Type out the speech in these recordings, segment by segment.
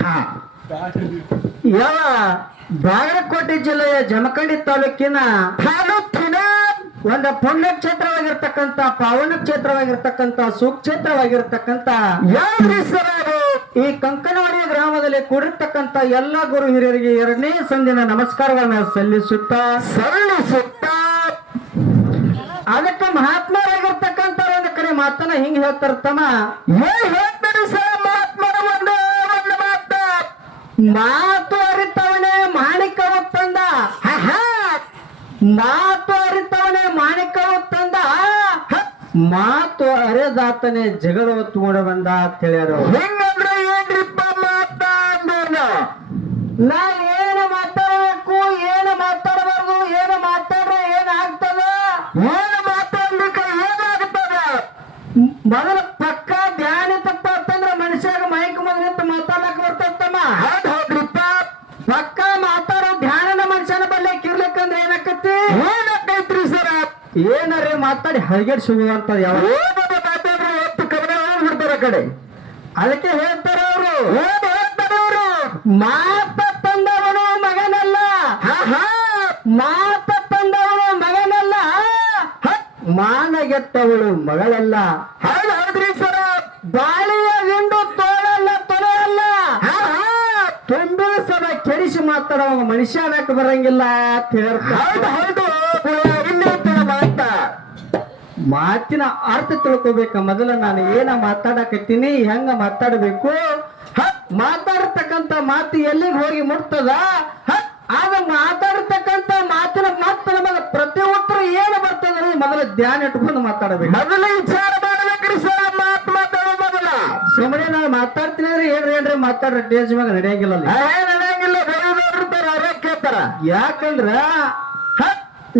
ಹಾ. ಯಾವ ಜಿಲ್ಲೆಯ ಜಮಖಂಡಿ ತಾಲೂಕಿನ ತಾಲೂಕಿನ ಒಂದು ಪಾವನ ಕ್ಷೇತ್ರವಾಗಿರ್ತಕ್ಕಂಥ ಸುಕ್ಷೇತ್ರವಾಗಿರ್ತಕ್ಕಂಥ ಯಾವ್ರಿ ಸರ್ ಅದು? ಈ ಕಂಕನವಾಡಿ ಗ್ರಾಮದಲ್ಲಿ ಕೂಡಿರ್ತಕ್ಕಂಥ ಎಲ್ಲ ಗುರು ಹಿರಿಯರಿಗೆ ಎರಡನೇ ಸಂದಿನ ನಮಸ್ಕಾರಗಳನ್ನ ಸಲ್ಲಿಸುತ್ತಾ ಸರಳಿಸುತ್ತ ಅದಕ್ಕೆ ಮಹಾತ್ಮರಾಗಿರ್ತಕ್ಕಂಥ ಒಂದು ಕಡೆ ಮಾತನ್ನ ಹಿಂಗ್ ಹೇಳ್ತಾರ ತಮ್ಮ? ಏನ್ ಹೇಳ್ತಾರೆ ಸರ್ ಮಹಾತ್ಮರ ಒಂದು ಒಂದು ಮಾತು. ಮಾತು ಅರಿತವನೇ ಮಾಣಿಕ ಒತ್ತಂದ. ಮಾತು ಅರಿತವನೇ ಮಾಣಿಕ ಒತ್ತಂದ ಮಾತು ಅರೆದಾತನೇ ಜಗಳ ತಗೊಂಡ ಬಂದ ಅಂತ ಹೇಳ್ಯಾರ ಹೆಂಗಂದ್ರೆ ಏನ್ರಿಪ್ಪ ಮಾತ ಅಂದ್ರೇನು ನಾ ಏನು ಮಾತಾಡಬೇಕು ಏನು ಮಾತಾಡಬಾರ್ದು ಏನು ಮಾತಾಡ್ರೆ ಏನಾಗ್ತದ ಏನು ಮಾತಾಡ್ಲಿಕ್ಕೆ ಏನಾಗ್ತದ ಮೊದಲ ಪಕ್ಕ ಧ್ಯಾನ ತಪ್ಪ ಅಂತಂದ್ರ ಮನುಷ್ಯಾಗ ಮೈಕ್ ಮೊದಲಿಂತ ಮಾತಾಡಕ್ ಬರ್ತತ್ತಮ್ಮ ಹೌದ್ ಹೌದ್ರಿಪ್ಪ ಪಕ್ಕ ಮಾತಾಡೋ ಧ್ಯಾನನ ಮನುಷ್ಯನ ಬಲ್ಲೆಕ್ ಇರ್ಲಿಕ್ಕಂದ್ರ ಏನಾಕತಿ ಏನಾಗೈತ್ರಿ ಸರ ಏನಾರೇ ಮಾತಾಡಿ ಹಳಗೆಡ್ ಸಿಗುವಂತ ಯಾವ ಮಾತಾಡ್ರೆ ಎತ್ತು ಕಡೆ ಹೋಗ್ಬಿಡ್ತಾರ ಕಡೆ. ಅದಕ್ಕೆ ಹೇಳ್ತಾರೆ ಅವರು. ಹೇಳ್ತಾರೆ ಅವರು. ಮಾತ ತಂದವನು ಮಗನಲ್ಲ. ಮಾತ ತಂದವನು ಮಗನಲ್ಲ. ಹ, ಮಾನಗೆಟ್ಟವಳು ಮಗಳಲ್ಲ. ಹೌದ್ ಹೌದ್ರಿ ಸರ. ಬಾಳಿಯ ವಿಂಡು ತೋಳಲ್ಲ ತೊಳೆಯಲ್ಲ. ತುಂಬಿಸದ ಸದ ಕೆಡಿಸಿ ಮಾತಾಡೋ ಮನುಷ್ಯ ಬರಂಗಿಲ್ಲ ಅಂತ ಹೇಳ್ತಾರೆ. ಮಾತಿನ ಅರ್ಥ ತಿಳ್ಕೋಬೇಕ. ಮೊದಲ ನಾನು ಏನ ಮಾತಾಡಕತ್ತೀನಿ ಹೆಂಗ ಮಾತಾಡಬೇಕು? ಹ, ಮಾತಾಡತಕ್ಕಂತ ಮಾತು ಎಲ್ಲಿಗೆ ಹೋಗಿ ಮುಟ್ತದ? ಹ, ಆಗ ಮಾತಾಡತಕ್ಕಂತ ಮಾತಿನ ಮತ್ತೆ ನಮಗ ಪ್ರತಿ ಉತ್ತರ ಏನು ಬರ್ತದ ಮೊದಲ ಧ್ಯಾನ ಇಟ್ಕೊಂಡು ಮಾತಾಡಬೇಕು. ಮೊದಲ ವಿಚಾರ ಮಾಡಬೇಕ್ರಿ ಸರ್ ಮಾತು ಮಾತಾಡೋ ಮೊದಲ. ಸುಮ್ಮನೆ ನಾನು ಮಾತಾಡ್ತೀನಿ ಅಂದ್ರೆ ಏನ್ರಿ ಏನ್ರಿ ಮಾತಾಡ್ರಿ ಟೇಜ್ ಮ್ಯಾಗ ನಡೆಯಂಗಿಲ್ಲ ನಡೆಯಂಗಿಲ್ಲ ಬರೋದವ್ರು ಇರ್ತಾರ ಅವ್ರೇ ಕೇಳ್ತಾರ. ಯಾಕಂದ್ರ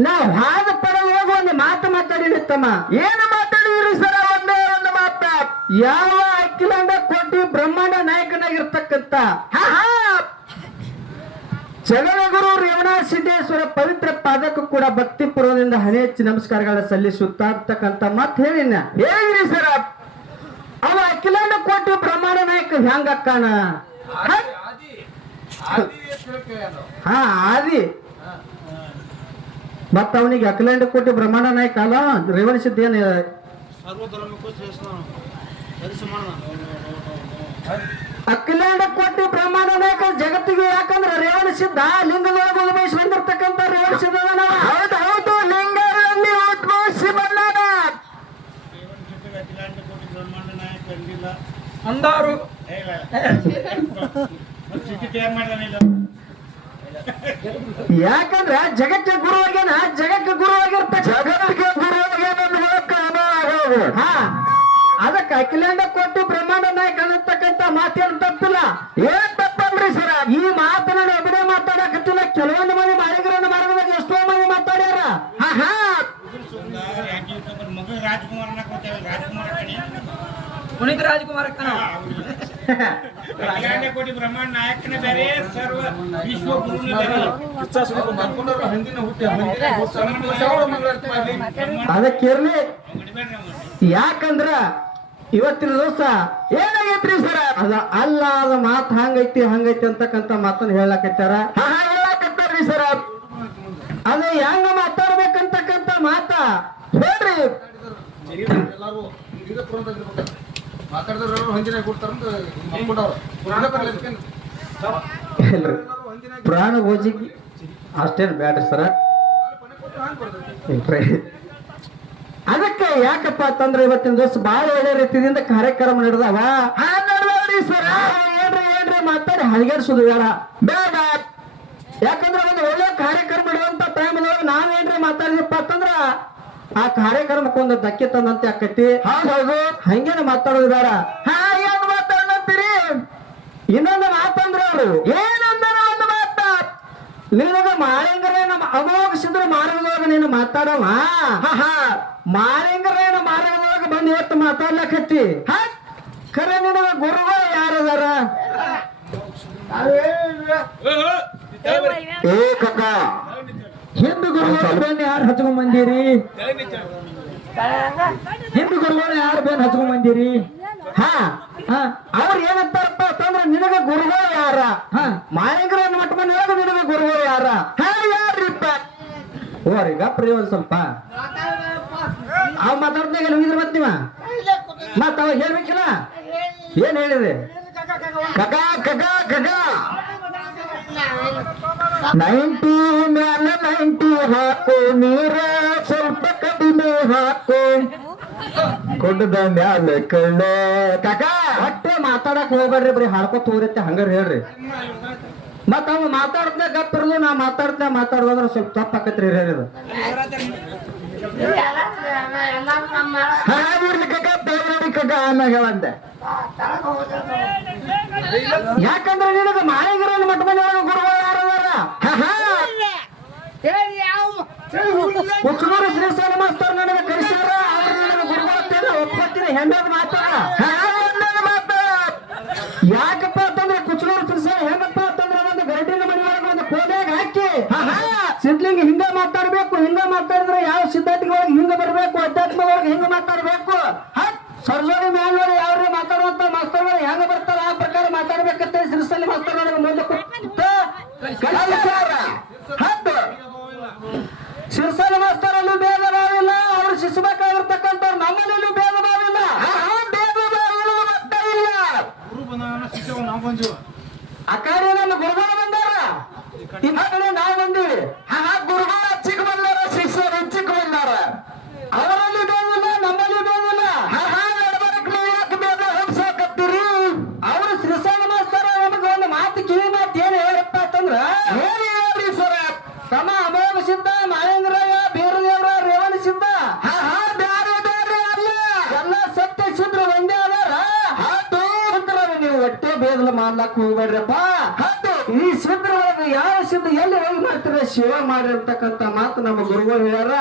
ನಾವ್ ಹಾದ ಒಂದು ಮಾತು ಮಾತಾಡಿನಿ ತಮ್ಮ ಏನು ಮಾತಾಡಿದ್ರಿ ಸರ? ಒಂದೇ ಒಂದು ಮಾತ. ಯಾವ ಅಖಿಲಾಂಡ ಕೋಟಿ ಬ್ರಹ್ಮಾಂಡ ನಾಯಕನಾಗಿರ್ತಕ್ಕಂತ. ಜಗದಗುರು ರೇವಣ ಸಿದ್ದೇಶ್ವರ ಪವಿತ್ರ ಪಾದಕ್ಕೂ ಕೂಡ ಭಕ್ತಿ ಪೂರ್ವದಿಂದ ಹಣೆ ಹೆಚ್ಚಿ ನಮಸ್ಕಾರಗಳನ್ನ ಸಲ್ಲಿಸುತ್ತಾ ಇರ್ತಕ್ಕಂಥ ಮಾತು ಹೇಳಿನ ಹೇಳ್ರಿ ಸರ. ಅವ ಅಖಿಲಾಂಡ ಕೋಟಿ ಬ್ರಹ್ಮಾಂಡ ನಾಯಕ ಹೆಂಗ ಅದು. ಹಾ ಆದಿ. ಮತ್ತ ಅವನಿಗೆ ಅಖಿಲಾಂಡ ಕೋಟಿ ಬ್ರಹ್ಮಾಂಡ ನಾಯಕ ಅಲ್ಲ ರೇವಣ ಸಿದ್ಧ ಏನ್ ಸರ್ವಧರ್ಮಕ್ಕೂ ಶ್ರೇಷ್ಠ ಪರಿಸಮಾನ ಅಖಿಲಾಂಡ ಕೋಟಿ ಬ್ರಹ್ಮಾಂಡ ನಾಯಕ ಜಗತ್ತಿಗೆ ಯಾಕಂದ್ರ ರೇವಣ ಸಿದ್ಧ ಲಿಂಗದೊಳಗೆ ಉದ್ಭವಿಸಿ ಬಂದಿರ್ತಕ್ಕಂಥ ರೇವಣ ಸಿದ್ಧ ಅದಾನವ. ಹೌದು ಹೌದು ಲಿಂಗರಲ್ಲಿ ಉದ್ಭವಿಸಿ ಬಂದಾನ ಅಖಿಲಾಂಡ ಕೋಟಿ ಬ್ರಹ್ಮಾಂಡ ನಾಯಕ ಅಂದಿಲ್ಲ ಅಂದಾರು ಏ ಜಗತ್ತ ಗುರು ಆಗ್ಯಾನ ಜಗತ್ತ ಗುರು ಆಗಿರ್ತ ಜಗಕ್ಕೆ ಜಗತ್ತಿಗೆ ಬಂದು ಹಾ. ಅದಕ್ಕೆ ಅಖಿಲಾಂಡ ಕೊಟ್ಟು ಬ್ರಹ್ಮಾಂಡ ನಾಯಕ ಅನ್ನತಕ್ಕಂತ ಮಾತೇನು ತಪ್ಪಿಲ್ಲ. ಏನ್ ತಪ್ಪಂದ್ರಿ ಸರ? ಈ ಮಾತನ್ನ ನಾನು ಒಬ್ಬನೇ ಮಾತಾಡಕತ್ತಿಲ್ಲ. ಕೆಲವೊಂದು ಮಂದಿ ಮಾಳಿಗರನ್ನ ಮಾರ್ಗದಾಗ ಎಷ್ಟೋ ಮಂದಿ ಮಾತಾಡ್ಯಾರ. ಹಾ ಮಗ ರಾಜ್ಕುಮಾರ್ ಪುನೀತ್ ರಾಜ್ಕುಮಾರ್ ಕೋಟಿ ಬ್ರಹ್ಮಾಂಡ ನಾಯಕನ ಬೇರೆ ಸರ್ವ ವಿಶ್ವ ಗುರುನೇ ಬೇರೆ. ಅದಕ್ಕಿರ್ಲಿ. ಯಾಕಂದ್ರ ಇವತ್ತಿನ ದಿವಸ ಏನಾಗೈತ್ರಿ ಸರ? ಅದ ಅಲ್ಲ ಅದ ಮಾತು ಹಂಗೈತಿ ಹಂಗೈತಿ ಅಂತಕ್ಕಂತ ಮಾತನ್ನ ಹೇಳಕತ್ತಾರ ಹೇಳಕತ್ತಾರ್ರಿ ಸರ. ಅದ ಹೆಂಗ ಮಾತಾಡ್ಬೇಕಂತಕ್ಕಂತ ಮಾತ ಹೇಳ್ರಿ. ಮಾತಾಡಿದ್ರು ಹಂಜಿನ ಕೊಡ್ತಾರಂತ ಇಲ್ರಿ. ಪ್ರಾಣ ಅಷ್ಟೇನು ಬ್ಯಾಡ್ರಿ ಸರ. ಇಲ್ರಿ. ಅದಕ್ಕೆ ಯಾಕಪ್ಪ ಅಂತಂದ್ರೆ ಇವತ್ತಿನ ದಿವಸ ಬಹಳ ಒಳ್ಳೆ ರೀತಿಯಿಂದ ಕಾರ್ಯಕ್ರಮ ನಡೆದವ. ಆ ಸರ. ಏನ್ರಿ ಏನ್ರಿ ಮಾತಾಡಿ ಹಳಗೇಡ್ಸೋದು ಬೇಡ. ಬೇಡ. ಯಾಕಂದ್ರೆ ಒಂದು ಒಳ್ಳೆ ಕಾರ್ಯಕ್ರಮ ನಡೆದಂತ ಟೈಮ್ ನಾವೇನ್ರಿ ಮಾತಾಡಿದಪ್ಪ ಅಂತಂದ್ರ ಆ ಕಾರ್ಯಕ್ರಮ ಕೊಂದು ಧಕ್ಕೆ ತಂದಂತೆ ಆಕತಿ ಹೌದ್ ಹೌದು ಹಂಗೇನ ಮಾತಾಡೋದು ಬೇಡ ಹಾ ಏನ್ ಮಾತಾಡಂತೀರಿ ಇನ್ನೊಂದು ಮಾತಂದ್ರ ಅವರು ಏನಂದ್ರ ಒಂದು ಮಾತ ನಿನಗ ನಮ್ಮ ಹಗೋಗಸಿದ್ರು ಮಾರ್ಗದೊಳಗ ನೀನು ಮಾತಾಡವ ಹಾ ಮಾಳಿಂಗರೇನ ಮಾರ್ಗದೊಳಗ ಬಂದು ಇವತ್ತು ಮಾತಾಡ್ಲಕತ್ತಿ ಹಾ ಖರೆ ನಿನಗ ಗುರುಗಳು ಯಾರದಾರ ಏ ಕಕ್ಕ ಹಿಂದೂ ಗುರುಗಳು ಬೆನ್ ಯಾರು ಹಚ್ಕೊಂಡ್ ಬಂದಿರಿ ಹಿಂದೂ ಗುರುಗಳು ಯಾರು ಬೆನ್ ಹಚ್ಕೊಂಡ್ ಬಂದಿರಿ ಹಾ. ಅವ್ರ ಏನಂತಾರಪ್ಪ ಅಂತಂದ್ರೆ ನಿನಗ ಗುರುಗಳು ಯಾರ? ಹಾ. ಮಾಯಂಗ್ರನ್ನ ಮಟ್ಟ ನಿನಗ ನಿನಗ ಗುರುಗಳು ಯಾರ? ಹಾ ಯಾರ್ರಿಪ್ಪ? ಓರಿ ಗಪ್ರಿ ಒಂದ್ ಸ್ವಲ್ಪ. ಅವ್ ಮಾತಾಡ್ದಾಗ ಹೋಗಿದ್ರ ಮತ್ ನೀವ? ಮತ್ ಅವ ಹೇಳ್ಬೇಕಿಲ್ಲ? ಏನ್ ಹೇಳಿದೆ? ಕಗ ಕಗ ಕಗ. ನೈಂಟಿ ಮೇಲೆ ನೈಂಟಿ ಹಾಕು, ನೀರ ಸ್ವಲ್ಪ ಕಡಿಮೆ ಹಾಕು. ಕೊಡದ ಮ್ಯಾಲೆ ಕಳ್ಳ. ಕಾಕ ಒಟ್ಟೆ ಮಾತಾಡಕ್ ಹೋಗ್ಬೇಡ್ರಿ ಬರೀ ಹಾಡ್ಕೊತ ಹೋಗ್ರತ್ತೆ ಹಂಗಾರ ಹೇಳ್ರಿ. ಮತ್ತ ಅವ ಮಾತಾಡ್ದ ಗಪ್ಪಿರ್ದು ನಾ ಮಾತಾಡ್ದ ಮಾತಾಡೋದ್ರ ಸ್ವಲ್ಪ ತಪ್ಪ ಆಕತ್ರಿ ಹೇಳಿದ್ರು ಯಾಕಂದ್ರೆ ನಿನಗ ಗುರುಗಳು ಯಾರು ಕುಚ್ಚನೂರು ಶ್ರೀಶೈಲ ಮಾಸ್ತರ್ ನನಗೆ ಕರೆಸ್ಯಾರ ಅವ್ರು ನನಗೆ ಗುರುಗಳು ಅಂತೇಳಿ ಒಪ್ಕೊತೀನಿ ಹೆಮ್ಮೆದ ಮಾತು ಯಾಕಪ್ಪ ಅಂತಂದ್ರೆ ಕುಚ್ಚನೂರು ಶ್ರೀಶೈಲ ಹೆಂಗಪ್ಪ ಅಂತಂದ್ರೆ ಒಂದು ಗರಡಿನ ಮನೆಯೊಳಗೆ ಒಂದು ಕೋಲೆಗೆ ಹಾಕಿ ಸಿದ್ಲಿಂಗ ಹಿಂಗ ಮಾತಾಡ್ಬೇಕು ಹಿಂಗ ಮಾತಾಡಿದ್ರೆ ಯಾವ ಸಿದ್ಧಾಂತಗಳಿಗೆ ಹಿಂಗ ಬರ್ಬೇಕು ಅಧ್ಯಾತ್ಮ ಒಳಗೆ ಹಿಂಗ ಮಾತಾಡ್ಬೇಕು ಸರ್ಜೋಡಿ ಮ್ಯಾಲ ಯಾವ ಮಾತಾಡುವಂತ ಮಾಸ್ತರ್ಗಳು ಹೆಂಗ ಬರ್ತಾರ ಆ ಪ್ರಕಾರ ಮಾತಾಡ್ಬೇಕಂತ ಶ್ರೀಶೈಲ ಮಾಸ್ತರ್ ನನಗೆ ಮುಂದೆ ಕೊಟ್ಟು ಕಲಿಸ್ಯಾರ. ಹೌದು ಶಿರ್ಸಲ ಮಾಸ್ತರಲ್ಲೂ ಭೇದ ಭಾವಿಲ್ಲ ಅವರು ಶಿಸ್ಬೇಕಾಗಿರ್ತಕ್ಕಂಥವ್ರು ನಮ್ಮಲ್ಲೂ ಭೇದ ಭಾವಿಲ್ಲ ಭೇದ ಭಾವಿಲ್ಲ ಮತ್ತೆ ಇಲ್ಲ ಗುರು ಬಂದ ಶಿಷ್ಯ ನಾವು ಬಂದು ಆ ಕಡೆ ನಮ್ಮ ಗುರುಗಳು ಬಂದಾರ ಈ ಕಡೆ ನಾವು ಬಂದೀವಿ ಹಾ ಗುರುಗಳು ಹಚ್ಚಿಕ್ ಬಂದಾರ ಶಿಷ್ಯರು ಹಚ್ಚಿಕ್ ಬಂದಾರ ಅವರಲ್ಲಿ ಬೇದಿಲ್ಲ ನಮ್ಮಲ್ಲಿ ಬೇದಿಲ್ಲ ಹಾ ಹಾ ನಡ್ಬರ್ಕ್ ನೀವು ಯಾಕೆ ಬೇದ ಹೊಡ್ಸಾಕತ್ತೀರಿ ಅವರು ಶ್ರೀಶೈಲ ಮಾಸ್ತರ ನಮಗೆ ಒಂದು ಮಾತು ಕಿವಿ ಮಾತು ಏನ್ ಹೇಳಪ್ಪ ಅಂತಂದ್ರ ಏನ್ ಹೇಳ್ರಿ ಸರ ತಮ್ಮ ಅಮೋಘ ಸಿದ್ಧ ಮಹೇಂದ್ರಯ್ಯ ಬೀರದೇವ್ರ ರೇವಣ ಸಿದ್ಧ ಹಾ ಹಾ ಬ್ಯಾರೆ ಬ್ಯಾರೆ ಅಲ್ಲ ಎಲ್ಲ ಸತ್ಯ ಸಿದ್ರ ಒಂದೇ ಅದಾರ ಹೌದು ಸಿದ್ಧರ ನೀವು ಒಟ್ಟೆ ಬೇದಲ ಮಾಡ್ಲಕ್ ಹೋಗ್ಬೇಡ್ರಪ್ಪ ಹೌದು ಈ ಸಿದ್ರ ಒಳಗೆ ಯಾವ ಸಿದ್ಧ ಎಲ್ಲಿ ಹೋಗಿ ಮಾಡ್ತೀರ ಶಿವ ಮಾಡಿರ್ತಕ್ಕಂತ ಮಾತು ನಮ್ಮ ಗುರುಗಳು ಹೇಳ್ಯಾರ.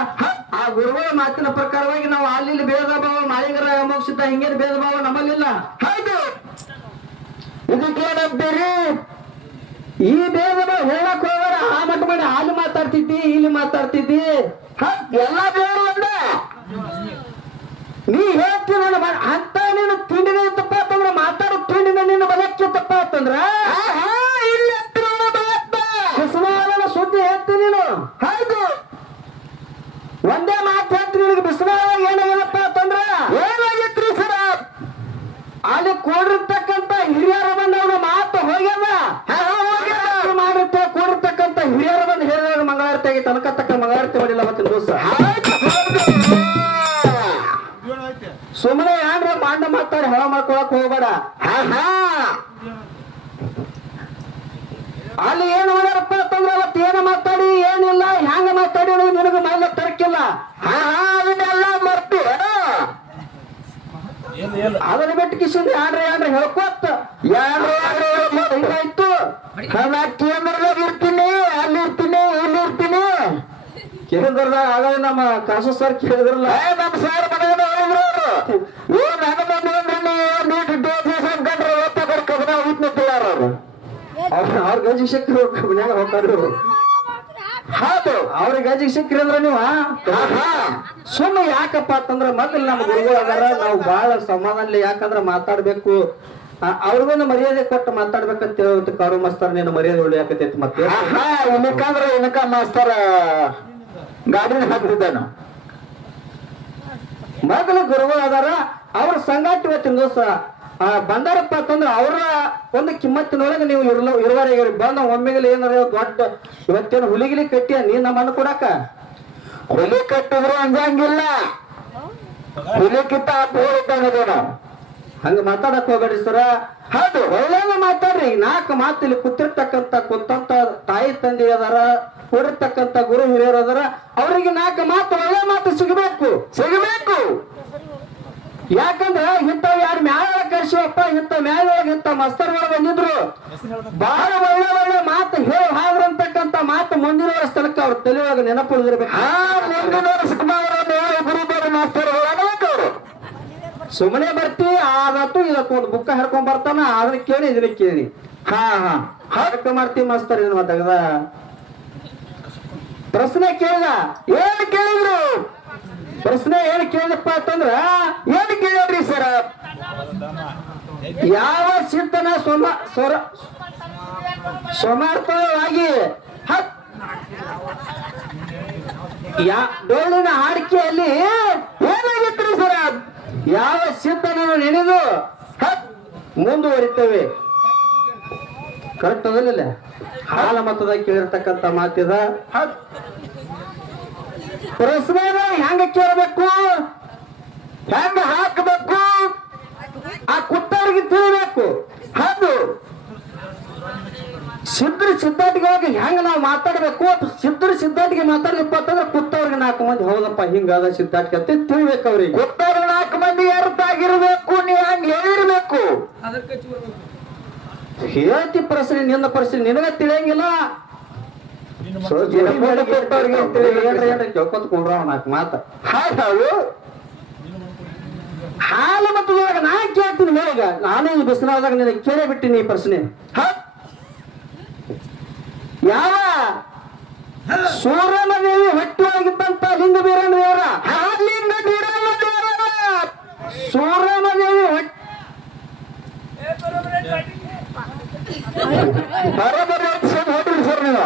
ಆ ಗುರುಗಳ ಮಾತಿನ ಪ್ರಕಾರವಾಗಿ ನಾವು ಅಲ್ಲಿ ಭೇದ ಭಾವ ಮಾಳಿಗರ ಮೋಕ್ಷಿತ ಸಿದ್ಧ ಹಿಂಗೇನು ಭೇದ ಭಾವ ನಮ್ಮಲ್ಲಿಲ್ಲ. ಹೌದು. ಕೇಳಿ ಈ ಭೇದ ಭಾವ ಹೇಳಕ್ ಹೋಗಾರ ಆ ಮಟ್ಟ ಮಾಡಿ ಅಲ್ಲಿ ಮಾತಾಡ್ತಿದ್ದಿ ಇಲ್ಲಿ ಮಾತಾಡ್ತಿದ್ದಿ. ಎಲ್ಲ ಬೇಡ ಒಂದೇ. ನೀ ಹೇಳ್ತಿ ನನ್ನ ಮ- ಅಂತ ನೀನು ತಿಂಡಿನ ತಪ್ಪ ಅಂತಂದ್ರ ಮಾತಾಡೋ ತಿಂಡಿನ ನಿನ್ನ ಬಲಕ್ಕೆ ತಪ್ಪ ಅಂತಂದ್ರ ಬಿಸಿಮಾಲನ ಸುದ್ದಿ ಹೇಳ್ತೀನಿ ನೀನು. ಹೌದು. ಒಂದೇ ಮಾತು ಹೇಳ್ತೀನಿ ನಿನಗೆ. ಬಿಸಿಮಾಲ ಏನಾಗ್ಯದಪ್ಪ ಅಂತಂದ್ರ ಏನಾಗಿತ್ರಿ ಸರ? ಅಲ್ಲಿ ಕೂಡಿರ್ತಕ್ಕಂತ ಹಿರಿಯರ ಬಂದ ಅವನ ಮಾತು ಹೋಗ್ಯದ ಮಾಡಿರ್ತ ಕೂಡಿರ್ತಕ್ಕಂತ ಹಿರಿಯರ ಬಂದು ಹೇಳಿದಾಗ ಮಂಗಳಾರತಿ ಆಗಿ ತನಕ ತಕ್ಕ ಮಂಗಳಾರತಿ ಮಾಡಿಲ್ಲ ಅವತ್ತಿನ ದಿವಸ ಐತೆ ಸುಮ್ಮನೆ ಯಾನ್ರ ಮಾಂಡ ಮಾತಾಡಿ ಹೊಳ ಮಾಡ್ಕೊಳಕ್ ಹೋಗ್ಬೇಡ ಅಲ್ಲಿ ಏನು ಮಾಡ್ಯಾರಪ್ಪ ಅಂತಂದ್ರೆ ಅವತ್ತು ಏನು ಮಾತಾಡಿ ಏನಿಲ್ಲ ಹ್ಯಾಂಗ ಮಾತಾಡಿ ಅನ್ನೋದು ನಿನಗೆ ಮೈಲ ತರಕಿಲ್ಲ ಅದನ್ನೆಲ್ಲ ಮರ್ತು ಅದನ್ನ ಬಿಟ್ಟು ಕಿಶನ್ ಯಾನ್ರ ಯಾನ್ರ ಹೇಳ್ಕೊತ ಯಾರು ಯಾರು ಹಿಂಗಾಯ್ತು ನಾ ಕೇಂದ್ರದಾಗ ಇರ್ತೀನಿ ಅಲ್ಲಿ ಇರ್ತೀನಿ ಇಲ್ಲಿ ಇರ್ತೀನಿ ಕೇಂದ್ರದಾಗ ಆಗ ನಮ್ಮ ಕಾಸು ಸರ್ ಕೇಳಿದ್ರಲ್ಲ. ನಮ್ಮ ಸರ್ ಮನೆಯಿಂದ ಹೇಳಿದ್ರು ಏ ನನ್ನ ಅಂದ್ರೆ ನೀಟ್ ಡೋಸ್ ಅನ್ಕೊಂಡ್ರೆ ಒತ್ತ ಕೊಡ್ಕೋದ ಹೋಗ್ತಿರ್ತಾರ ಅವರು. ಅವ್ರ ಅವ್ರ ಗಜಿ ಶಕ್ತಿ ಮನ್ಯಾಗ ಹೋಗ್ತಾರು ಹೌದು. ಅವ್ರ ಗಜಿಗೆ ಸಿಕ್ಕಿರಂದ್ರ ನೀವು ಸುಮ್ಮನೆ ಯಾಕಪ್ಪ ಅಂತಂದ್ರ ಮೊದಲು ನಮ್ಮ ಗುರುಗಳು ಅದಾರ ನಾವು ಬಹಳ ಸಮಾಧಾನ ಯಾಕಂದ್ರ ಮಾತಾಡ್ಬೇಕು. ಅವ್ರಿಗೊಂದು ಮರ್ಯಾದೆ ಕೊಟ್ಟು ಮಾತಾಡ್ಬೇಕಂತ ಕಾರು ಮಾಸ್ತರ್ ನೀನು ಮರ್ಯಾದೆ ಉಳಿಯಾಕತೈತಿ ಮತ್ತೆ. ಇನಕ ಮಾಸ್ತರ ಗಾಡಿ ಹಾಕಿದ್ದಾನು ಮೊದಲು ಗುರುಗಳು ಅದಾರ ಅವ್ರ ಸಂಗಾಟ ಇವತ್ತಿನ ದಿವಸ ಆ, ಬಂದಾರಪ್ಪ ಅಂತಂದ್ರೆ ಅವರ ಒಂದು ಕಿಮ್ಮತ್ತಿನೊಳಗೆ ನೀವು ಇರ್ಲ ಇರುವರೆಗೆ ಬಂದ ಒಮ್ಮೆಗಲಿ ಏನಾರ ದೊಡ್ಡ ಇವತ್ತೇನು ಹುಲಿಗಿಲಿ ಕಟ್ಟಿಯ ನೀ ನಮ್ಮ ಅಣ್ಣ ಕೊಡಾಕ? ಹುಲಿ ಕಟ್ಟಿದ್ರು ಅಂಜಂಗಿಲ್ಲ ಹುಲಿ ಕಿತ್ತ ಹೋಗಿದ್ದಾನ ಹಂಗ ಮಾತಾಡಕ್ ಹೋಗ್ಬೇಡ್ರಿ ಸರ. ಹೌದು ಒಳ್ಳೆಯ ಮಾತಾಡ್ರಿ. ನಾಲ್ಕು ಮಾತು ಇಲ್ಲಿ ಕೂತಿರ್ತಕ್ಕಂತ ಕುಂತಂತ ತಾಯಿ ತಂದೆ ಅದಾರ ಕೂಡಿರ್ತಕ್ಕಂತ ಗುರು ಹಿರಿಯರು ಅದಾರ, ಅವರಿಗೆ ನಾಲ್ಕು ಮಾತು, ಒಳ್ಳೆ ಮಾತು ಸಿಗಬೇಕು. ಸಿಗಬೇಕು. ಯಾಕಂದ್ರ ಇಂಥವ್ ಯಾರು ಮ್ಯಾಲ ಕರ್ಸಿವಪ್ಪ, ಇಂಥ ಮ್ಯಾಲೊಳಗೆ ಇಂಥ ಮಸ್ತರ್ಗಳು ಬಂದಿದ್ರು. ಬಹಳ ಒಳ್ಳೆ ಒಳ್ಳೆ ಮಾತು ಹೇಳಿ. ಹಾದ್ರಂತಕ್ಕಂಥ ಮಾತು ಮುಂದಿನ ವರ್ಷಕ್ಕೆ ಅವ್ರ ತಲೆಯೊಳಗೆ ನೆನಪು ಉಳಿದಿರ್ಬೇಕು ಮುಂದಿನ ಗುರುದೇವ ಮಾಸ್ತರ್ ಸುಮ್ಮನೆ ಬರ್ತಿ ಆದತ್ತು ಇದಕ್ಕೆ ಒಂದು ಬುಕ್ಕ ಹರ್ಕೊಂಡ್ ಬರ್ತಾನ, ಆದ್ರೆ ಕೇಳಿ, ಇದನ್ನ ಕೇಳಿ. ಹಾ ಹಾ. ಹರಕ ಮಾಡ್ತಿ ಮಾಸ್ತರ್, ಇದನ್ನ ಮಾತಾಗದ ಪ್ರಶ್ನೆ ಕೇಳಿದ, ಏನ್ ಕೇಳಿದ್ರು? ಪ್ರಶ್ನೆ ಏನ್ ಕೇಳಿದಪ್ಪ ಅಂತಂದ್ರ, ಏನ್ ಕೇಳಿದ್ರಿ ಸರ? ಯಾವ ಸಿದ್ಧನ ಸೋಮ ಸ್ವರ ಸಮಾರ್ಥವಾಗಿ ಯಾ ಡೊಳ್ಳಿನ ಹಾಡಿಕೆಯಲ್ಲಿ ಏನಾಗಿತ್ರಿ ಸರ? ಯಾವ ಸಿದ್ಧನನ್ನು ನೆನೆದು ಮುಂದುವರಿತೇವೆ. ಕರೆಕ್ಟ್ ಅದಲ್ಲ ಹಾಲ ಮತದ ಕೇಳಿರ್ತಕ್ಕಂಥ ಮಾತಿದ ಪ್ರಶ್ನೆನ ಹೆಂಗ ಕೇಳಬೇಕು? ಹೆಂಗ ಹಾಕಬೇಕು? ಆ ಕುಟ್ಟರಿಗೆ ತಿಳಿಬೇಕು. ಹೌದು ಸಿದ್ಧರ ಸಿದ್ಧಾಟಿಗೆ ಹೆಂಗ ನಾವು ಮಾತಾಡಬೇಕು? ಅಥವಾ ಸಿದ್ಧರು ಸಿದ್ಧಾಟಿಗೆ ಮಾತಾಡ್ಲಿಪ್ಪ ಅಂತಂದ್ರೆ ಕುತ್ತವ್ರಿಗೆ ನಾಲ್ಕು ಮಂದಿ, ಹೌದಪ್ಪ ಹಿಂಗಾದ ಸಿದ್ಧಾಟಿಗೆ ಅಂತ ತಿಳಿಬೇಕು ಕುತ್ತವ್ರ ನಾಲ್ಕು ಮಂದಿ ಅರ್ಥ ಆಗಿರ್ಬೇಕು ನೀ ಹಂಗ ಹೇಳಿರ್ಬೇಕು ಅದಕ್ಕೆ ಹಚ್ಚಿ ಬರ್ಬೇಕು ಹೇಳ್ತಿ ಪ್ರಶ್ನೆ ನಿನ್ನ ಪ್ರಶ್ನೆ ನಿನಗ ತಿಳಿಯಂಗಿಲ್ಲ. ನಾಲ್ಕು ಮಾತ. ಹಾಲು ಮತ್ತು ಇವಾಗ ನಾ ಕೇಳ್ತೀನಿ ಮೇಲೆಗ ನಾನು ಈ ಬಿಸಿಲಾದಾಗ ನಿನಗೆ ಕೇಳೇ ಬಿಟ್ಟಿನಿ ಈ ಪ್ರಶ್ನೆ? ಯಾವ? ಸೂರ್ಯನ ದೇವಿ ಹೊಟ್ಟೆಯಾಗಿದ್ದಂತ ಲಿಂಗ ಬೀರಣ್ಣ ದೇವರ ಆ ಲಿಂಗ ಬೀರಣ್ಣ ದೇವರ ಸೂರ್ಯನ ದೇವಿ ಹೊಟ್ಟೆ ಸರ್ ನೀವು.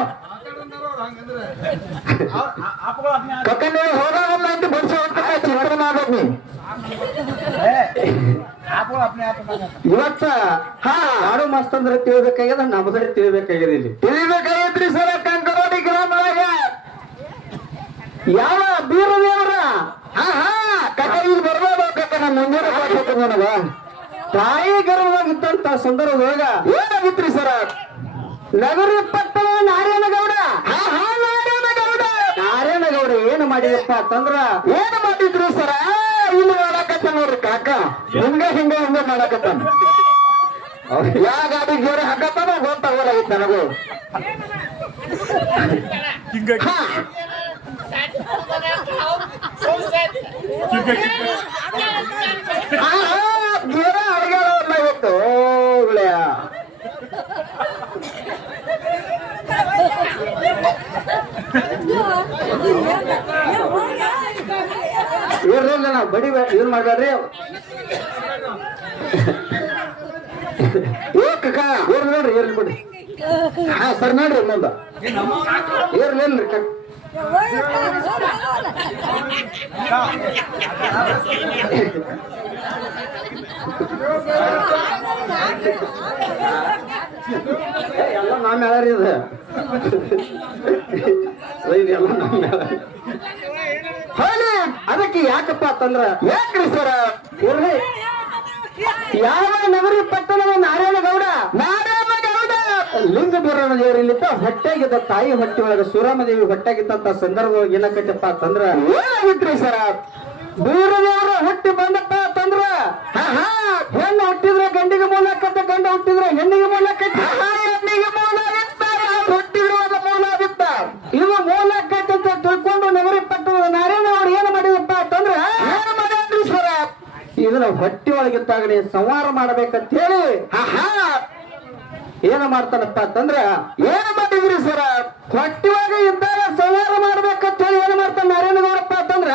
ಕಕ್ಕನೆ ಹೋಗಲ್ಲ ಅಂತ ಬಡಿಸುವಂತ ಚಿತ್ರ ಮಾಡ್ಬೇಕು ಇವತ್ತ, ಹಾ ಹಾಡು ಮಸ್ತ್ ಅಂದ್ರೆ ತಿಳಿಬೇಕಾಗ್ಯದ ನಮ್ದ್ರೆ ತಿಳಿಬೇಕಾಗ್ಯದ ಇಲ್ಲಿ. ತಿಳಿಬೇಕಾಗೈತ್ರಿ ಸರ ಕಂಕರೋಡಿ ಗ್ರಾಮದಾಗ. ಯಾವ ಬೀರದೇವರ? ಹಾ ಹಾ ಕಕ್ಕ ಇಲ್ಲಿ ಬರ್ಬೋದು ಕಕ್ಕ ನಾನು ಮುಂದೆ ನನಗ. ತಾಯಿ ಗರ್ಭವಾಗಿದ್ದಂತ ಸಂದರ್ಭದೊಳಗ ಏನಾಗಿತ್ರಿ ಸರ? ನಗರಿ ಪಟ್ಟಣ ನಾರಾಯಣಗೌಡ. ಹಾ ಹಾ ನಾರಾಯಣಗೌಡ. ನಾರಾಯಣಗೌಡ ಏನು ಮಾಡಿದಪ್ಪ ಅಂತಂದ್ರ? ಏನು ಮಾಡಿದ್ರು ಸರ? ಇಲ್ಲಿ ಮಾಡಕತ್ತ ನೋಡ್ರಿ ಕಾಕ. ಹಿಂಗ ಹಿಂಗ ಹಿಂಗ ಮಾಡಕತ್ತಾನ. ಯಾವ ಗಾಡಿ ಜೋರ ಹಾಕತ್ತಾನ? ಗೊತ್ತಾಗೋಲಾಗಿತ್ತು ನನಗೂ. ಹಾ. ಆ, ಆ, ಜ್ವರ ಅಡಗಾಲ ಇವತ್ತು ಒಳ್ಳೆಯ ಇವ್ರಲ್ಲ ನಾವು ಬಡಿ ಇವ್ರು ಮಾಡ್ಬೇಡ್ರಿ ಏ ಕಕ್ಕ ಇವ್ರು ನೋಡ್ರಿ ಇರ್ಲಿ ಬಿಡ್ರಿ ಹಾ ಸರ್ ನೋಡ್ರಿ ಮುಂದ ಇರ್ಲಿ ಇಲ್ರಿ ಕಕ್ಕ ಏ, ಎಲ್ಲ ನಮ್ಮ ಹೇಳರಿ ಇದು ಇದೆಲ್ಲ ನಮ್ಮ ಹೇಳರಿ ಹೊಲಿ ಅದಕ್ಕೆ ಯಾಕಪ್ಪ ಅಂತಂದ್ರ ಯಾಕ್ರಿ ಸರ ಇರ್ಲಿ ಯಾವ ನಗರಿ ಪಟ್ಟಣದ ನಾರಾಯಣಗೌಡ ನಾರಾಯಣಗೌಡ ಲಿಂಗ ಬೀರಣ ದೇವರು ಇಲ್ಲಿದ್ದ ಹೊಟ್ಟೆಗಿದ್ದ ತಾಯಿ ಹೊಟ್ಟೆ ಒಳಗೆ ಸುರಾಮದೇವಿ ಹೊಟ್ಟೆಗಿದ್ದಂತ ಸಂದರ್ಭ ಏನಕ್ಕೈತಪ್ಪ ಅಂತಂದ್ರ ಏನಾಗಿತ್ರಿ ಸರ? ಬೀರದೇವರ ಹುಟ್ಟಿ ಬಂದಪ್ಪ ಅಂತಂದ್ರ ಹಾ ಹಾ. ಹೆಣ್ಣು ಹುಟ್ಟಿದ್ರೆ ಗಂಡಿಗೆ ಮೂಲ ಕಟ್ಟ ಗಂಡ ಹುಟ್ಟಿದ್ರೆ ಹೆಣ್ಣಿಗೆ ಮೂಲ ಕಟ್ಟ ಹೆಣ್ಣಿಗೆ ಮೂಲ ಹುಟ್ಟಿರುವಾಗ ಹುಟ್ಟಿದ್ರು ಅದು ಮೂಲ ಬಿತ್ತ ಇದು ಮೂಲ ಕಟ್ಟ ಅಂತ ತಿಳ್ಕೊಂಡು ನಗರಿ ಪಟ್ಟು ನಾರಾಯಣ ಅವ್ರು ಏನು ಮಾಡಿದಪ್ಪ ಅಂತಂದ್ರ ಏನು ಮಾಡ್ಯಾನ್ರಿ ಸರ? ಇದನ್ನ ಹೊಟ್ಟೆ ಒಳಗಿದ್ದಾಗಲೇ ಸಂವಾರ ಮಾಡ್ಬೇಕಂತ ಹೇಳಿ ಆಹಾ ಏನ ಮಾಡ್ತಾನಪ್ಪ ಅಂತಂದ್ರ ಏನ್ ಮಾಡಿದ್ರಿ ಸರ? ಹೊಟ್ಟಿವಾಗ ಇದ್ದಾಗ ಸಂಹಾರ ಮಾಡ್ಬೇಕಂತ ಹೇಳಿ ಏನ್ ಮಾಡ್ತಾನ ನಾರಾಯಣಗೌಡಪ್ಪ ಅಂತಂದ್ರ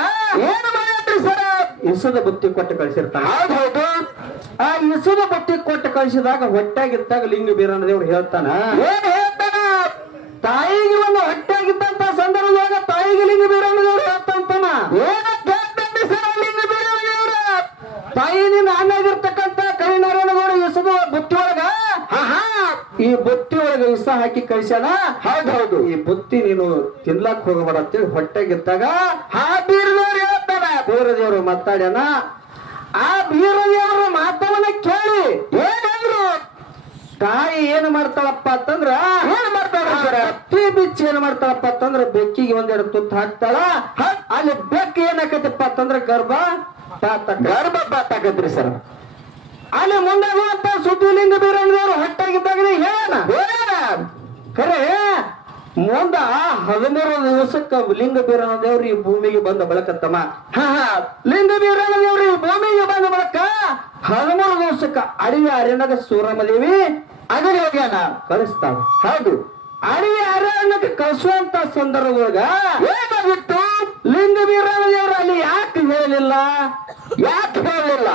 ಏನ್ ಮಾಡಿದ್ರಿ ಸರ? ಇಸದ ಬುತ್ತಿ ಕೊಟ್ಟು ಕಳಿಸಿರ್ತಾನ. ಹೌದು ಆ ಇಸದ ಬುತ್ತಿ ಕೊಟ್ಟು ಕಳಿಸಿದಾಗ ಹೊಟ್ಟೆಗಿದ್ದಾಗ ಲಿಂಗ ಬೀರಣ್ಣ ದೇವ್ರು ಹೇಳ್ತಾನ ಏನ್ ಹೇಳ್ತಾನ ತಾಯಿಗೆ ಒಂದು ಹೊಟ್ಟೆಗಿದ್ದಂತ ಸಂದರ್ಭದಾಗ ತಾಯಿಗೆ ಲಿಂಗ ಬೀರಣ್ಣ ದೇವ್ರು ಹೇಳ್ತಾನ ಏನಂತ ಹೇಳ್ತಾನ್ರಿ ಸರ ಲಿಂಗ ಬೀರಣ್ಣ ದೇವ್ರ ತಾಯಿನಿಂದ ಅನ್ನಾಗಿರ್ತಕ್ಕಂತ ಕೈ ನಾರಾಯಣಗೌಡ ಇಸದ ಬುತ್ತಿ ಒಳಗ ಆಹಾ, ಈ ಬುತ್ತಿ ಒಳಗ ಇಸ ಹಾಕಿ ಕಳಿಸ್ಯಾನ? ಹೌದೌದು ಈ ಬುತ್ತಿ ನೀನು ತಿನ್ಲಕ್ ಹೋಗಬಾರ ಅಂತೇಳಿ ಹೊಟ್ಟೆಗಿದ್ದಾಗ ಆ ಬೀರದವ್ರು ಹೇಳ್ತಾನ. ಬೀರದೇವರು ಮಾತಾಡ್ಯಾನ? ಆ ಬೀರದೇವರ ಮಾತವನ್ನ ಕೇಳಿ. ಏನಂದ್ರು? ತಾಯಿ ಏನ್ ಮಾಡ್ತಾಳಪ್ಪ ಅಂತಂದ್ರ ಏನ್ ಮಾಡ್ತಾಳ ಅತ್ತಿ ಬಿಚ್ಚಿ ಏನ್ ಮಾಡ್ತಾಳಪ್ಪ ಅಂತಂದ್ರ ಬೆಕ್ಕಿಗೆ ಒಂದೆರಡು ತುತ್ತು ಹಾಕ್ತಾಳ. ಅಲ್ಲಿ ಬೆಕ್ಕ ಏನಾಕತ್ತಪ್ಪ ಅಂತಂದ್ರ ಗರ್ಭ ಗರ್ಭ ಪಾತಾಕತ್ರಿ ಸರ್. ಅಲ್ಲಿ ಮುಂದೆ ಹೋಗುವಂತ ಸುದ್ದಿಲಿಂಗ ಬೀರಣ್ಣದವರು ಹೊಟ್ಟಾಗಿದ್ದಾಗ ಹೇಳ ಖರೆ ಮುಂದ ಹದಿಮೂರು ದಿವಸಕ್ಕ ಲಿಂಗ ದೇವ್ರು ಈ ಭೂಮಿಗೆ ಬಂದ ಬಳಕತ್ತಮ್ಮ. ಹಾ ಲಿಂಗ ದೇವ್ರು ಈ ಭೂಮಿಗೆ ಬಂದ ಬಳಕ ಹದಿಮೂರು ದಿವಸಕ್ಕ ಅಡವಿ ಅರಣ್ಯದ ಸೂರಮದೇವಿ ಅಗಲಿ ಹೋಗ್ಯಾನ. ಕಳಿಸ್ತಾವ ಹೌದು. ಅಡವಿ ಅರಣ್ಯಕ್ಕೆ ಕಳಿಸುವಂತ ಸಂದರ್ಭದಾಗ ಏನಾಗಿತ್ತು? ಲಿಂಗ ದೇವರ ಅಲ್ಲಿ ಯಾಕೆ ಹೇಳಲಿಲ್ಲ ಯಾಕೆ ಹೇಳಲಿಲ್ಲ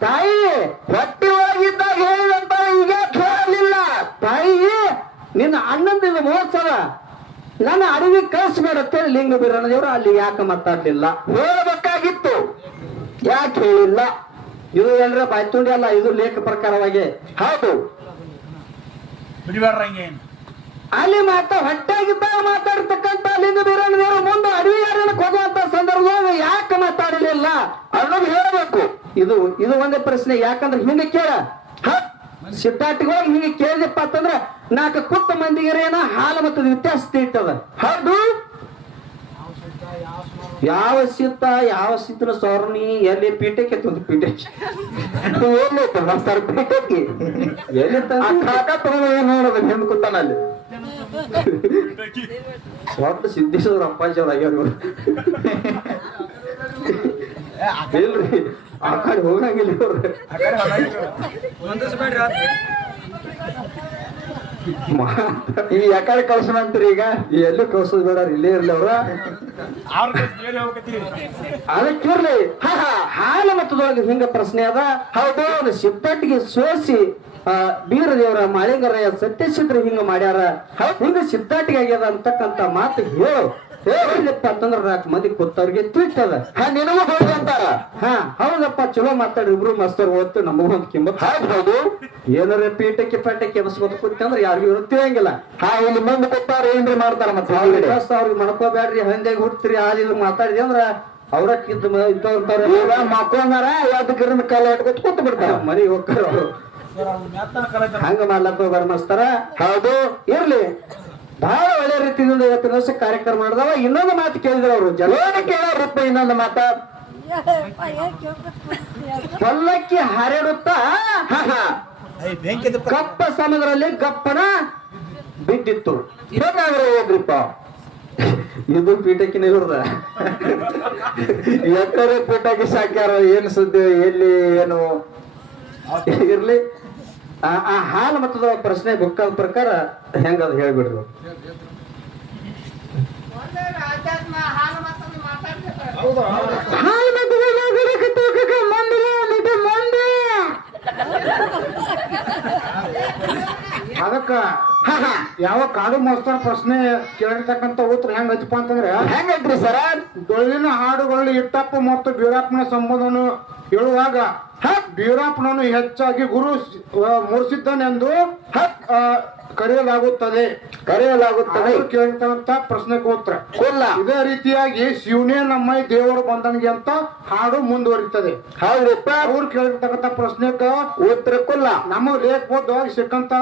ತಾಯಿ ಹೊಟ್ಟೆ ಒಳಗಿದ್ದಾಗ ಹೇಳಿದಂತ ಈಗ ಕೇಳಲಿಲ್ಲ. ತಾಯಿ, ನಿನ್ನ ಅಣ್ಣಂದಿನ ಮಹೋತ್ಸವ ನನ್ನ ಅಡವಿ ಕಳಿಸ್ಬೇಡತ್ತೆ ಲಿಂಗ ಬೀರಣ್ಣದೇವರು ಅಲ್ಲಿ ಯಾಕೆ ಮಾತಾಡ್ಲಿಲ್ಲ? ಹೇಳಬೇಕಾಗಿತ್ತು. ಯಾಕೆ ಹೇಳಿಲ್ಲ? ಇದು ಎಲ್ಲರ ಬಾಯ್ತುಂಡಿ ಅಲ್ಲ, ಇದು ಲೇಖ ಪ್ರಕಾರವಾಗಿ. ಹೌದು. ಬಿಡಿಬೇಡ್ರ ಹಂಗೆ ಅಲ್ಲಿ ಮಾತಾ ಹೊಟ್ಟಾಗಿದ್ದಾಗ ಮಾತಾಡ್ತಕ್ಕಂತ ಲಿಂಗ ಬೀರಣ್ಣ ಮುಂದೆ ಅಡವಿ ಅರಣ್ಯಕ್ಕೆ ಹೋಗುವಂತ ಸಂದರ್ಭದಾಗ ಯಾಕೆ ಮಾತಾಡಲಿಲ್ಲ? ಅನ್ನೋದು ಹೇಳಬೇಕು. ಇದು ಇದು ಒಂದೇ ಪ್ರಶ್ನೆ. ಯಾಕಂದ್ರೆ ಹಿಂಗೆ ಕೇಳ. ಸಿಟ್ಟಾಟಿಗಳಿಗೆ ಹಿಂಗೆ ಕೇಳಿದಪ್ಪ ಅಂತಂದ್ರ ನಾಲ್ಕು ಕುತ್ತ ಮಂದಿಗೆ ಏನ ಹಾಲು ಮತ್ತು ವ್ಯತ್ಯಾಸ ತಿಳಿತದ ಹೌದು ಯಾವ ಸಿತ್ತ, ಯಾವ ಸಿತ್ತನ ಸೌರ್ಣಿ ಎಲ್ಲಿ ಪೀಠಕ್ಕೆ ಒಂದು ಪೀಠ ಎಲ್ಲಿ ಮಾಸ್ತರ್ ಪೀಠಕ್ಕೆ ನೋಡೋದು ಹೆಂಗ್ ಕುತ್ತಾನಲ್ಲಿ ಒಟ್ಟು ಸಿದ್ಧಿಸೋದ್ರ ಅಪ್ಪಾಜಿ ಅವ್ರ ಆಗ್ಯಾರ. ಇಲ್ರಿ, ಆ ಕಡೆ ಹೋಗಂಗಿಲ್ಲ ಈ ಯಾಕಡೆ ಕಳ್ಸೋಣ ಅಂತೀರಿ ಈಗ? ಎಲ್ಲೂ ಕಳ್ಸೋದ್ ಬೇಡ ಇಲ್ಲೇ ಇರ್ಲಿ ಅವ್ರ. ಅದಕ್ಕೆ ಹಾ ಹಾ, ಹಾಲ ಮತ್ತದೊಳಗೆ ಹಿಂಗ ಪ್ರಶ್ನೆ ಅದ. ಹೌದು ಸಿಪ್ಪಟ್ಟಿಗೆ ಸೋಸಿ ಆ, ಬೀರ ದೇವರ ಮಾಳಿಂಗರಯ್ಯ ಸತ್ಯಶಿದ್ರ ಹಿಂಗ ಮಾಡ್ಯಾರ. ಹಿಂಗ ಸಿದ್ಧಾಟಿಗೆ ಆಗ್ಯದ ಅಂತಕ್ಕಂತ ಮಾತು ಹೇಳು. ಹೇಳಪ್ಪ ಅಂತಂದ್ರ ನಾಲ್ಕು ಮಂದಿ ಕೊತ್ತವ್ರಿಗೆ ತಿಳಿತದ. ಹಾ ನಿನಗೂ ಹೌದು ಅಂತಾರ. ಹಾ ಹೌದಪ್ಪ ಚಲೋ ಮಾತಾಡಿ ಇಬ್ರು ಮಸ್ತರ್ ಓದ್ತು ನಮಗೂ ಒಂದ್ ಕಿಮ್ಮತ್. ಹೌದು ಏನಾರ ಪೀಠಕ್ಕೆ ಪಟ್ಟಕ್ಕೆ ಎಬ್ಸ್ಕೊತ ಕೂತ್ಕಂದ್ರ ಯಾರಿಗೂ ಇವ್ರು ತಿಳಿಯಂಗಿಲ್ಲ. ಹಾ ಇಲ್ಲಿ ಮಂದಿ ಕೊಟ್ಟಾರ ಏನ್ರಿ ಮಾಡ್ತಾರ ಮತ್ತೆ? ಅವ್ರಿಗೆ ಮಾಡ್ಕೋಬೇಡ್ರಿ ಹಂದಾಗ ಹುಡ್ತೀರಿ ಆ ಇಲ್ಲಿ ಮಾತಾಡಿದ್ರಿ ಅಂದ್ರ ಅವ್ರ ಕಿದ್ದು ಇದ್ದವ್ರ ಮಕ್ಕೊಂಗಾರ ಯಾವ್ದು ಗಿರನ ಕಾಲ ಇಟ್ಕೊತ ಕೂತ್ ಬಿಡ್ತಾರ ಮರಿ ಹೋಗ್ತಾರ ಅವ್ರು. ಹಂಗ ಮಾಡ್ಲಕ್ಕ ಹೋಗ್ಬಾರ ಹೌದು, ಇರ್ಲಿ. ಬಹಳ ಒಳ್ಳೆ ರೀತಿಯಿಂದ ಇವತ್ತು ದಿವಸ ಕಾರ್ಯಕ್ರಮ ಮಾಡಿದವ. ಇನ್ನೊಂದು ಮಾತು ಕೇಳಿದ್ರು ಅವರು. ಜಲೋನ ರೂಪ ಇನ್ನೊಂದು ಮಾತ. ಪಲ್ಲಕ್ಕಿ ಹರಡುತ್ತ? ಕಪ್ಪ ಸಮುದ್ರದಲ್ಲಿ ಗಪ್ಪನ ಬಿದ್ದಿತ್ತು. ಹೇಗಾದ್ರೆ ಹೋಗ್ರಿಪ್ಪ. ಇದು ಪೀಠಕ್ಕೆ ನಿಲ್ಲದ. ಎಕ್ಕರೆ ಪೀಠಕ್ಕೆ ಸಾಕ್ಯಾರ? ಏನ್ ಸುದ್ದಿ? ಎಲ್ಲಿ? ಏನು? ಇರ್ಲಿ. ಆ ಆ ಹಾಲು ಮತದ ಪ್ರಶ್ನೆ ಬುಕ್ಕದ ಪ್ರಕಾರ ಹೆಂಗದ ಹೇಳ್ಬಿಡ್ರು ಹಾಲು ಮತದ ಮಂದಿ ಮಂದಿ. ಅದಕ್ಕ ಯಾವ ಕಾಡು ಮೋಸ್ತಾರ ಪ್ರಶ್ನೆ ಕೇಳಿರ್ತಕ್ಕಂತ ಉತ್ತರ ಹೆಂಗ್ ಹಚ್ಚಪ್ಪ ಅಂತಂದ್ರೆ ಹೆಂಗೈತ್ರಿ ಸರ? ಡೊಳ್ಳಿನ ಹಾಡುಗಳು ಇಟ್ಟಪ್ಪ ಮತ್ತು ಬೀರಪ್ಪನ ಸಂಬಂಧವನ್ನು ಹೇಳುವಾಗ ಬೀರಪ್ಪನನ್ನು ಹೆಚ್ಚಾಗಿ ಗುರು ಮೂಡಿಸಿದ್ದನೆಂದು ಕರೆಯಲಾಗುತ್ತದೆ. ಕರೆಯಲಾಗುತ್ತದೆ. ಕೇಳಿರ್ತಕ್ಕಂತ ಪ್ರಶ್ನೆಗೆ ಉತ್ತರ. ಕೊಲ್ಲ. ಇದೇ ರೀತಿಯಾಗಿ ಶಿವನೇ ನಮ್ಮ ದೇವರು ಬಂದನಿಗೆ ಅಂತ ಹಾಡು ಮುಂದುವರಿತದೆ ಅವ್ರು ಕೇಳಿರ್ತಕ್ಕಂಥ ಪ್ರಶ್ನೆಗೆ ಉತ್ತರ ಕೊಲ್ಲ. ನಮ್ಮ ಲೇಖಬೋಧವಾಗಿ ಸಿಕ್ಕಂತ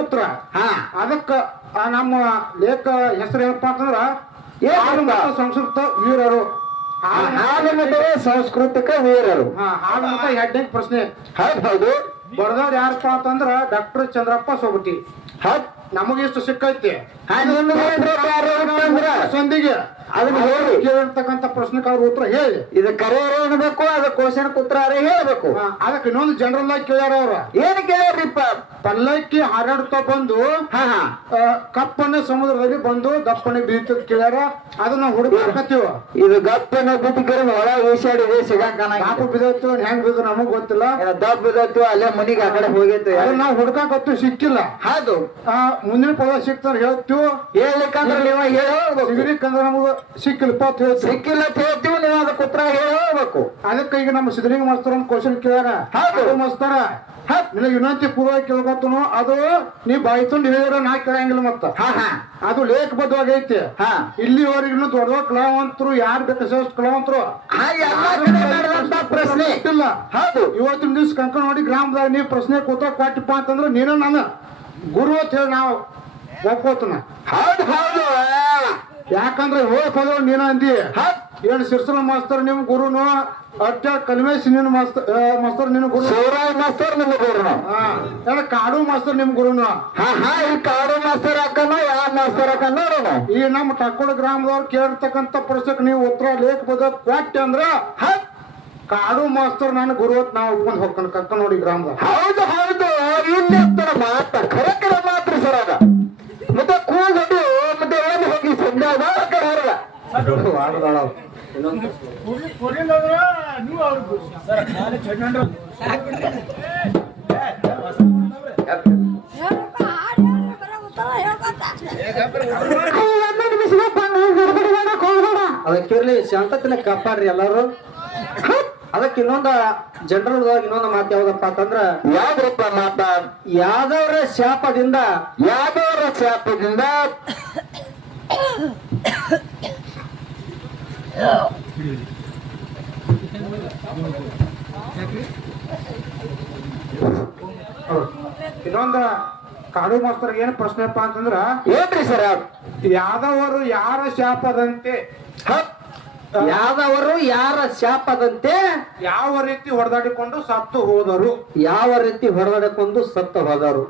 ಉತ್ತರ. ಹಾ. ಅದಕ್ಕ ನಮ್ಮ ಲೇಖ ಹೆಸರು ಏನಪ್ಪಾ ಅಂತಂದ್ರ? ಸಂಸ್ಕೃತ ವೀರರು. ಹಾಲು ಮತ್ತು ಸಾಂಸ್ಕೃತಿಕ ವೀರರು. ಹಾ, ಹಾಲು ಮತ್ತು ಹೆಡ್ಡಿಂಗ್ ಪ್ರಶ್ನೆ. ಹೌದ್ ಹೌದು ಬರ್ದವ್ರ ಯಾರಪ್ಪ ಅಂತಂದ್ರ ಡಾಕ್ಟರ್ ಚಂದ್ರಪ್ಪ ಸೋಬಟಿ ಹೌದ್. ನಮಗೆ ಇಷ್ಟು ಸಿಕ್ಕೈತಿ ಸಂದಿಗೆ. ಸಂಧಿಗೆ ಅದನ್ನ ಹೇಳಿ. ಕೇಳಿರ್ತಕ್ಕಂತ ಪ್ರಶ್ನಕ್ಕೆ ಅವ್ರ ಉತ್ತರ ಹೇಳಿ. ಇದು ಕರೆಯರ್ ಏನ್ಬೇಕು ಅದು ಕ್ವಶನ್ ಉತ್ತರ ಹೇಳ್ಬೇಕು. ಅದಕ್ಕೆ ಇನ್ನೊಂದು ಜನರಲ್ ಆಗಿ ಕೇಳ್ಯಾರ ಅವ್ರ. ಏನ್ ಕೇಳ್ರಿಪ್ಪ ಪಲ್ಲಕ್ಕಿ ಹಾರಾಡ್ತಾ ಬಂದು ಕಪ್ಪನೆ ಸಮುದ್ರದಲ್ಲಿ ಬಂದು ದಪ್ಪನೆ ಬೀಳ್ತದ ಕೇಳ್ಯಾರ. ಅದನ್ನ ಹುಡುಕತ್ತೀವ ಇದು ಗಪ್ಪನ ಬಿಟ್ಟಿಕರ ಒಳ ಈಸಾಡಿದೆ ಸಿಗಾಕನ ಪಾಪ ಬಿದ್ದೈತು ಹೆಂಗ್ ಬಿದ್ದು ನಮಗ್ ಗೊತ್ತಿಲ್ಲ. ದಪ್ಪ ಬಿದ್ದತ್ತು ಅಲ್ಲೇ ಮನಿಗೆ ಆ ಕಡೆ ಹೋಗಿತ್ತು ನಾವು ಹುಡುಕಾಕತ್ತು ಸಿಕ್ಕಿಲ್ಲ. ಹೌದು. ಮುಂದಿನ ಪದ ಸಿಕ್ತಾರ ಹೇಳ್ತೀವಿ. ಹೇಳ್ಲಿಕ್ಕಂದ್ರೆ ನೀವು ಹೇಳಿ ಸಿಗಲಿಕ್ಕಂದ್ರ ನಮಗ ಸಿಕ್ಕಿಲ್ಲಪ್ಪ ಅಂತ ಹೇಳ್ತೀವಿ. ಸಿಕ್ಕಿಲ್ಲ ಅಂತ ಹೇಳ್ತೀವಿ ನೀವು ಅದಕ್ಕೆ ಉತ್ತರ ಹೇಳಬೇಕು ಅದಕ್ಕೆ ಈಗ ನಮ್ಮ ಸಿದ್ಧಲಿಂಗ ಮಾಸ್ತರ್ ಒಂದು ಕ್ವಶನ್ ಕೇಳ್ಯಾರ. ಹೌದು. ಮಾಸ್ತರ. ನಿನಗೆ ವಿನಂತಿ ಪೂರ್ವ ಕೇಳ್ಕೊತನು ಅದು ನೀ ಬಾಯ್ತುಂಡು ಹೇಳಿದ್ರೆ ನಾ ಕೇಳಂಗಿಲ್ಲ ಮತ್ತ. ಅದು ಐತಿ. ಹಾ. ಇಲ್ಲಿವರೆಗೂ ದೊಡ್ಡ ದೊಡ್ಡ ಕಲಾವಂತರು ಯಾರು ಬೇಕಾದಷ್ಟು ಕಲಾವಂತರು ಪ್ರಶ್ನೆ. ಇಲ್ಲ ಹೌದು. ಇವತ್ತಿನ ದಿವ್ಸ ನೋಡಿ ಗ್ರಾಮದಾಗ ನೀವು ಪ್ರಶ್ನೆ ಕೂತ ಕೊಟ್ಟಪ್ಪ ಅಂತಂದ್ರೆ ನೀನು ನಾನು ಗುರು ಅಂತ ಹೇಳಿ ನಾವು ಒಪ್ಕೋತನ. ಹೌದು ಹೌದು. ಯಾಕಂದ್ರೆ ಹೋಗಕ್ ಹೋದವ್ ನೀನ ಅಂದಿ. ಏನ್ ಶಿರ್ಸನ ಮಾಸ್ತರ್ ನಿಮ್ ಗುರುನು ಅಟ್ಟ ಕಲ್ಮೇಶ್ ನಿನ್ ಮಾಸ್ತರ್ ಮಾಸ್ತರ್ ನಿನ್ ಗುರು. ಶಿವರಾಜ್ ಮಾಸ್ತರ್ ನಿಮ್ ಗುರು ಹಾ. ಎಲ್ಲ ಕಾಡು ಮಾಸ್ತರ್ ನಿಮ್ ಗುರುನು? ಹಾ ಹಾ ಈ ಕಾಡು ಮಾಸ್ತರ್ ಹಾಕನ ಯಾವ ಮಾಸ್ತರ್ ನೋಡೋಣ ಈ ನಮ್ಮ ಟಕ್ಕೋಳ ಗ್ರಾಮದವ್ರು ಕೇಳಿರ್ತಕ್ಕಂತ ಪ್ರಶ್ನೆ ನೀವು ಉತ್ತರ ಲೇಖ ಬದ ಕೊಟ್ಟೆ ಅಂದ್ರ ಹ, ಕಾಡು ಮಾಸ್ತರ್ ನನ್ನ ಗುರು ನಾವು ಒಪ್ಕೊಂಡು ಹೋಗ್ಕೊಂಡು ಕರ್ಕೊಂಡು ನೋಡಿ ಗ್ರಾಮದ ಹೌದು ಹೌದು. ಇಲ್ಲಿ ಮಾತ ಖರೆ ಖರೆ ಅದಕ್ಕಿರ್ಲಿ ಶಾಂತತಿನ ಕಾಪಾಡ್ರಿ ಎಲ್ಲಾರು. ಅದಕ್ಕೆ ಇನ್ನೊಂದ ಜನರಲ್ ಇನ್ನೊಂದು ಮಾತು ಯಾವ್ದಪ್ಪ ಅಂತಂದ್ರ ಯಾವ್ದಪ್ಪ ಮಾತ? ಯಾದವರ ಶಾಪದಿಂದ ಯಾದವರ ಶಾಪದಿಂದ ಇನ್ನೊಂದ ಕಾಡು ಮಾಸ್ತರ್ ಏನ್ ಪ್ರಶ್ನೆಪ್ಪ ಅಂತಂದ್ರ ಏನ್ರಿ ಸರ್ ಯಾದವರು ಯಾರ ಶಾಪದಂತೆ? ಯಾದವರು ಯಾರ ಶಾಪದಂತೆ? ಯಾವ ರೀತಿ ಹೊಡೆದಾಡಿಕೊಂಡು ಸತ್ತು ಹೋದರು? ಯಾವ ರೀತಿ ಹೊಡೆದಾಡಿಕೊಂಡು ಸತ್ತು ಹೋದರು?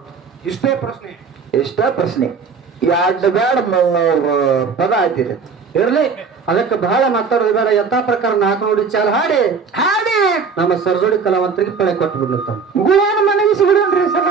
ಇಷ್ಟೇ ಪ್ರಶ್ನೆ. ಇಷ್ಟೇ ಪ್ರಶ್ನೆ. ಎರಡು ಬೇಡ ಪದ ಆಯ್ತಿದೆ. ಇರ್ಲಿ. ಅದಕ್ಕೆ ಬಹಳ ಮಾತಾಡೋದು ಬೇಡ ಯಥಾ ಪ್ರಕಾರ ನಾಲ್ಕು ನೋಡಿ ಚಾಲ ಹಾಡಿ. ಹಾಡಿ. ನಮ್ಮ ಸರ್ಜೋಡಿ ಕಲಾವಂತರಿಗೆ ಪಳೆ ಕೊಟ್ಟು ಬಿಡ್ಲತ್ತಾವ ಗುರುವಾನ ಮನಗಿಸಿ ಬಿಡೋಣ್ರಿ ಸರ.